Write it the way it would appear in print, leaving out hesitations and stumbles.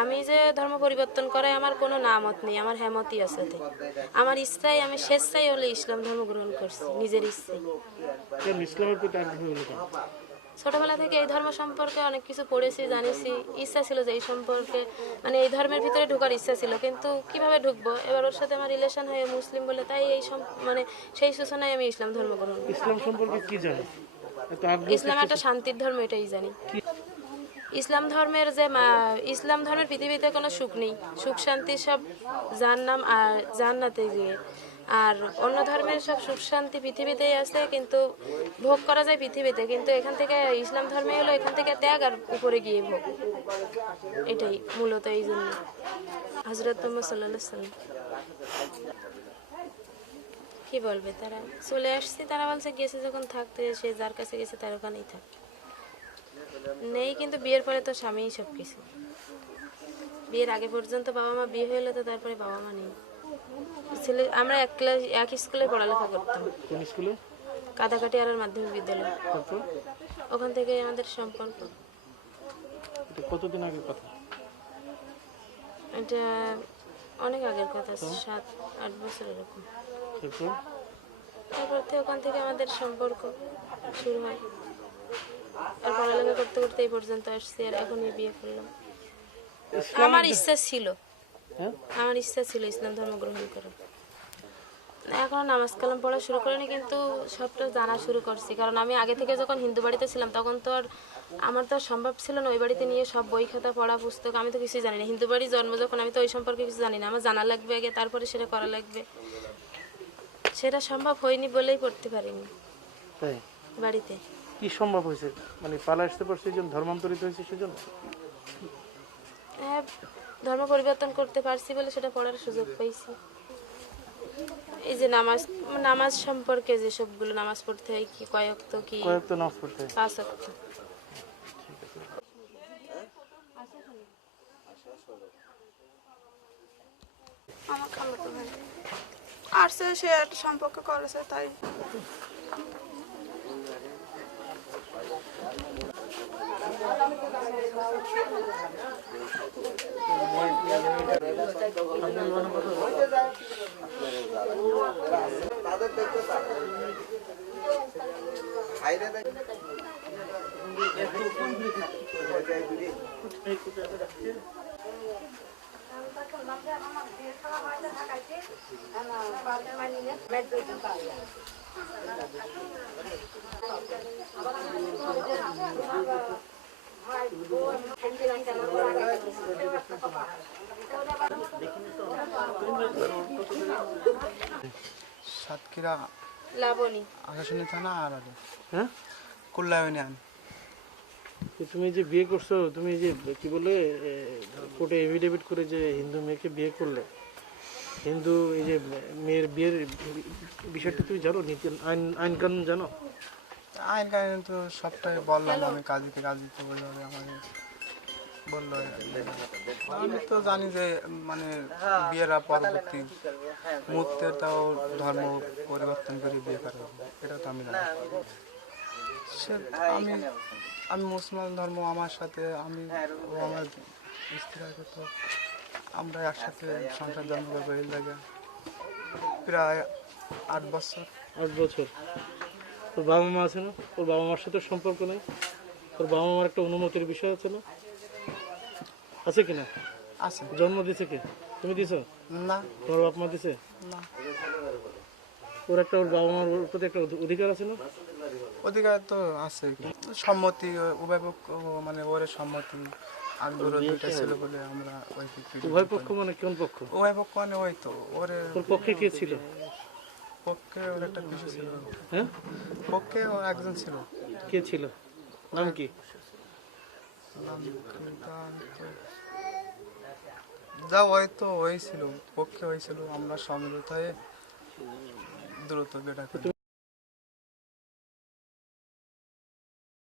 আমি যে ধর্ম পরিবর্তন করায় আমার কোনো নামত নেই, আমার হেমতই আছে। আমার ইচ্ছাই আমি স্বেচ্ছাই হলে ইসলাম ধর্ম গ্রহণ করছি, নিজের ইচ্ছাই। ইসলামের প্রতি আগ্রহ হলো কেন? ছোটবেলা থেকে এই ধর্ম সম্পর্কে অনেক কিছু পড়েছি, জানিছি, ইচ্ছা ছিল যে এই সম্পর্কে মানে এই ধর্মের ভিতরে ঢোকার ইচ্ছা ছিল, কিন্তু কিভাবে ঢুকবো। এবার ওর সাথে আমার রিলেশন হয়ে মুসলিম বলে, তাই এই মানে সেই সূচনায় আমি ইসলাম ধর্ম গ্রহণ করি। ইসলাম সম্পর্কে কি জানো? ইসলাম একটা শান্তির ধর্ম, এটাই জানি। ইসলাম ধর্মের যে ইসলাম ধর্মের পৃথিবীতে কোনো সুখ নেই, সুখ শান্তি সব জাহান্নাম আর জান্নাতে গিয়ে। আর অন্য ধর্মের সব সুখ শান্তি পৃথিবীতেই আছে, কিন্তু ভোগ করা যায় পৃথিবীতে, কিন্তু এখান থেকে ইসলাম ধর্মে হলো এখান থেকে ত্যাগ আর উপরে গিয়ে ভোগ। এটাই মূলত এই জন্য হযরত মুহাম্মদ সাল্লাল্লাহু আলাইহি ওয়াসাল্লাম কি বলবে, তারা চলে আসছে, তারা বলছে গেছে যখন থাকতে, সে যার কাছে গেছে তার ওখানেই থাক নেই। কিন্তু বিয়ের পরে তো স্বামীই সব কিছু। বিয়ের আগে পর্যন্ত বাবা মা, বিয়ে হয়ে এলো তো তারপরে বাবা মা নেই। ছেলে আমরা এক স্কুলে পড়ালেখা করতাম। কোন স্কুলে? কাদাকাটি আর মাধ্যমিক বিদ্যালয়। ওখান থেকে আমাদের সম্পর্ক। এটা কতদিন আগের কথা? এটা অনেক আগের কথা, 7-8 বছর এরকম। তারপর থেকে ওখান থেকে আমাদের সম্পর্ক শুরু হয়। আর পড়ালেখা করতে করতে এই পর্যন্ত আসছি, আর এখনই বিয়ে করলাম। আমার ইচ্ছা ছিল, আমার ইচ্ছা ছিল ইসলাম ধর্ম গ্রহণ করার। এখনো নামাজ কালাম পড়া শুরু করিনি, কিন্তু সবটা জানা শুরু করছি। কারণ আমি আগে থেকে যখন হিন্দু বাড়িতে ছিলাম তখন তো আর আমার তো আর সম্ভব ছিল না ওই বাড়িতে নিয়ে সব বই খাতা পড়া পুস্তক, আমি তো কিছুই জানি না। হিন্দু বাড়ি জন্ম যখন, আমি তো ওই সম্পর্কে কিছু জানি না। আমার জানা লাগবে আগে, তারপরে সেটা করা লাগবে। সেটা সম্ভব হয়নি বলেই পড়তে পারিনি বাড়িতে। কি সম্ভব হয়েছে? মানে পালা আসতে পারছে এই জন্য, ধর্মান্তরিত হয়েছে সেজন্য? হ্যাঁ, ধর্ম পরিবর্তন করতে পারছি বলে সেটা পড়ার সুযোগ পাইছি। এই যে নামাজ, নামাজ সম্পর্কে যে সবগুলো নামাজ পড়তে হয়, কি কয় ওয়াক্ত, কি কয়েকটা নামাজ পড়তে হয়? 5 ওয়াক্ত। আমার খালাতো ভাই আসছে, সে একটা সম্পর্ক করেছে, তাই সাতক্ষীরা লাবণী আকাশনী থানা আর আরে হ্যাঁ, কুল্লায়নিয়ান। তুমি যে বিয়ে করছো, তুমি যে কি বলে কোর্টে এফিডেভিট করে যে হিন্দু মেয়েকে বিয়ে করলে, হিন্দু এই যে মেয়ের বিয়ের বিষয়টা তুমি জানো? নীতি আইন কানুন জানো? আইন কানুন তো সবটাই বললাম আমি, কাজীতে বললো আমাকে বললো। আমি তো জানি যে মানে বিয়ের পরবর্তী মুহূর্তে তাও ধর্ম পরিবর্তন করে বিয়ে করা হবে, এটা তো আমি জানি। সে আমি আমি মুসলমান ধর্ম, আমার সাথে আমি ও আমার স্ত্রী আছে, তো আমরা একসাথে সংসার জন্ম করবো এই জায়গায় প্রায় 8 বছর। 8 বছর? তোর বাবা মা আছে না? তোর বাবা মার সাথে সম্পর্ক নেই? তোর বাবা মার একটা অনুমতির বিষয় আছে না? আছে কিনা? আছে। জন্ম দিছে কে? তুমি দিছো? না। তোমার বাপ মা দিছে? না। ওর একটা, ওর বাবা মার প্রতি একটা অধিকার আছে না? অধিকার তো আছে, সম্মতি উভয় পক্ষ, মানে ওর সম্মতি আগ্রহ দুইটা ছিল বলে আমরা ওই উভয় পক্ষ মানে কোন পক্ষ? উভয় পক্ষ মানে ওই তো ওর পক্ষে কে ছিল? পক্ষে ওর একটা কিছু ছিল। হ্যাঁ, পক্ষে ও একজন ছিল। কে ছিল? নাম কি? যা ওই তো ওই ছিল, পক্ষে ওই ছিল, আমরা সম্মিলিত হয়ে দ্রুত বেটা করি।